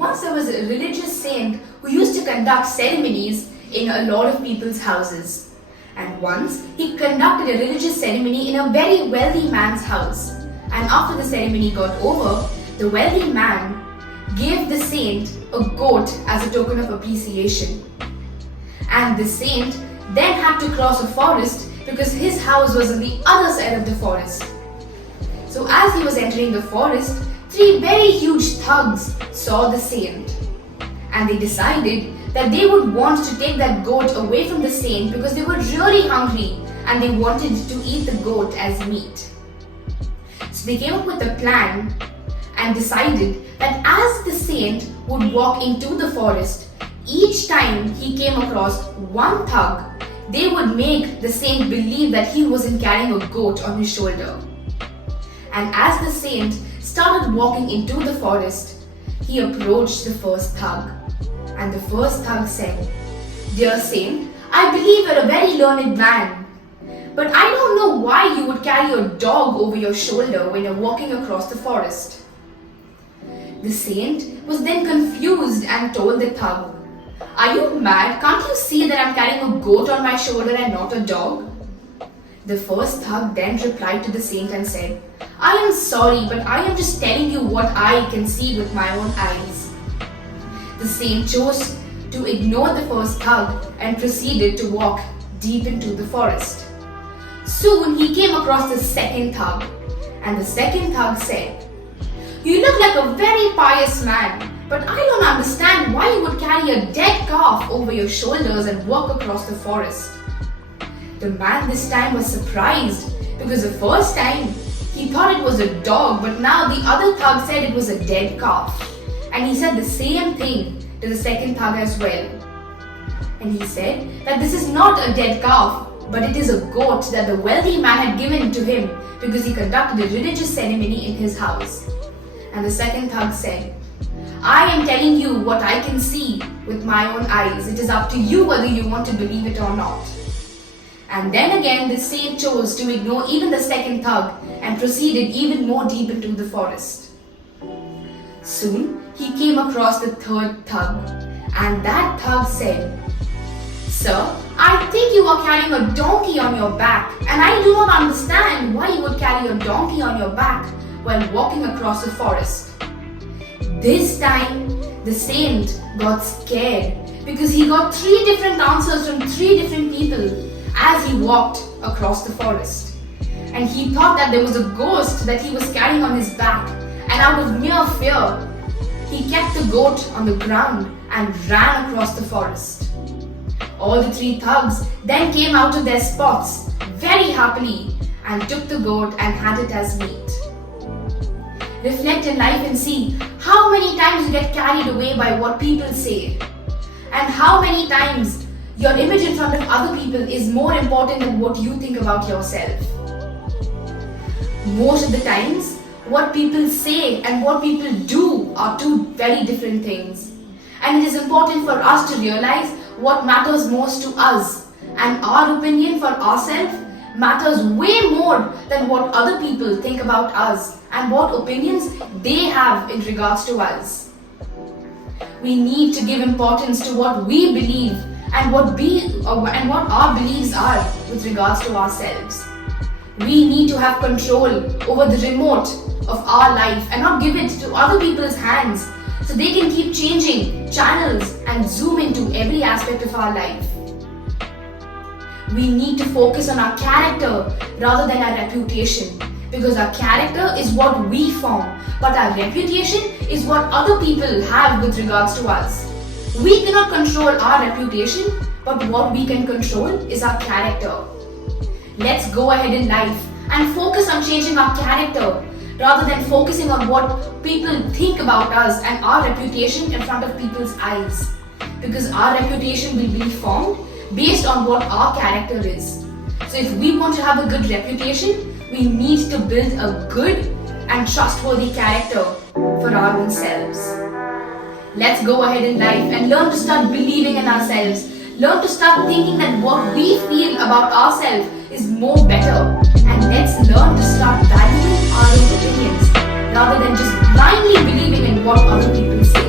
Once there was a religious saint who used to conduct ceremonies in a lot of people's houses. And once he conducted a religious ceremony in a very wealthy man's house. And after the ceremony got over, the wealthy man gave the saint a goat as a token of appreciation. And the saint then had to cross a forest because his house was on the other side of the forest. So as he was entering the forest, 3 very huge thugs saw the saint. And they decided that they would want to take that goat away from the saint because they were really hungry and they wanted to eat the goat as meat. So they came up with a plan and decided that as the saint would walk into the forest, each time he came across one thug, they would make the saint believe that he wasn't carrying a goat on his shoulder. And as the saint started walking into the forest, he approached the first thug. And the first thug said, "Dear saint, I believe you're a very learned man, but I don't know why you would carry your dog over your shoulder when you're walking across the forest." The saint was then confused and told the thug, "Are you mad? Can't you see that I'm carrying a goat on my shoulder and not a dog?" The first thug then replied to the saint and said, "I am sorry, but I am just telling you what I can see with my own eyes." The saint chose to ignore the first thug and proceeded to walk deep into the forest. Soon he came across the second thug, and the second thug said, "You look like a very pious man, but I don't understand why you would carry a dead calf over your shoulders and walk across the forest." The man this time was surprised because the first time he thought it was a dog, but now the other thug said it was a dead calf. And he said the same thing to the second thug as well. And he said that this is not a dead calf, but it is a goat that the wealthy man had given to him because he conducted a religious ceremony in his house. And the second thug said, "I am telling you what I can see with my own eyes. It is up to you whether you want to believe it or not." And then again the saint chose to ignore even the second thug and proceeded even more deep into the forest. Soon he came across the third thug, and that thug said, "Sir, I think you are carrying a donkey on your back, and I do not understand why you would carry a donkey on your back while walking across the forest." This time the saint got scared because he got 3 different answers from 3 different people as he walked across the forest. And he thought that there was a ghost that he was carrying on his back, and out of mere fear, he kept the goat on the ground and ran across the forest. All the 3 thugs then came out of their spots very happily and took the goat and had it as meat. Reflect in life and see how many times you get carried away by what people say, and how many times your image in front of other people is more important than what you think about yourself. Most of the times, what people say and what people do are 2 very different things. And it is important for us to realize what matters most to us, and our opinion for ourselves matters way more than what other people think about us and what opinions they have in regards to us. We need to give importance to what we believe and what our beliefs are with regards to ourselves. We need to have control over the remote of our life and not give it to other people's hands so they can keep changing channels and zoom into every aspect of our life. We need to focus on our character rather than our reputation, because our character is what we form, but our reputation is what other people have with regards to us. We cannot control our reputation, but what we can control is our character. Let's go ahead in life and focus on changing our character rather than focusing on what people think about us and our reputation in front of people's eyes. Because our reputation will be formed based on what our character is. So if we want to have a good reputation, we need to build a good and trustworthy character for our own selves. Let's go ahead in life and learn to start believing in ourselves. Learn to start thinking that what we feel about ourselves is more better. And let's learn to start valuing our own opinions rather than just blindly believing in what other people say.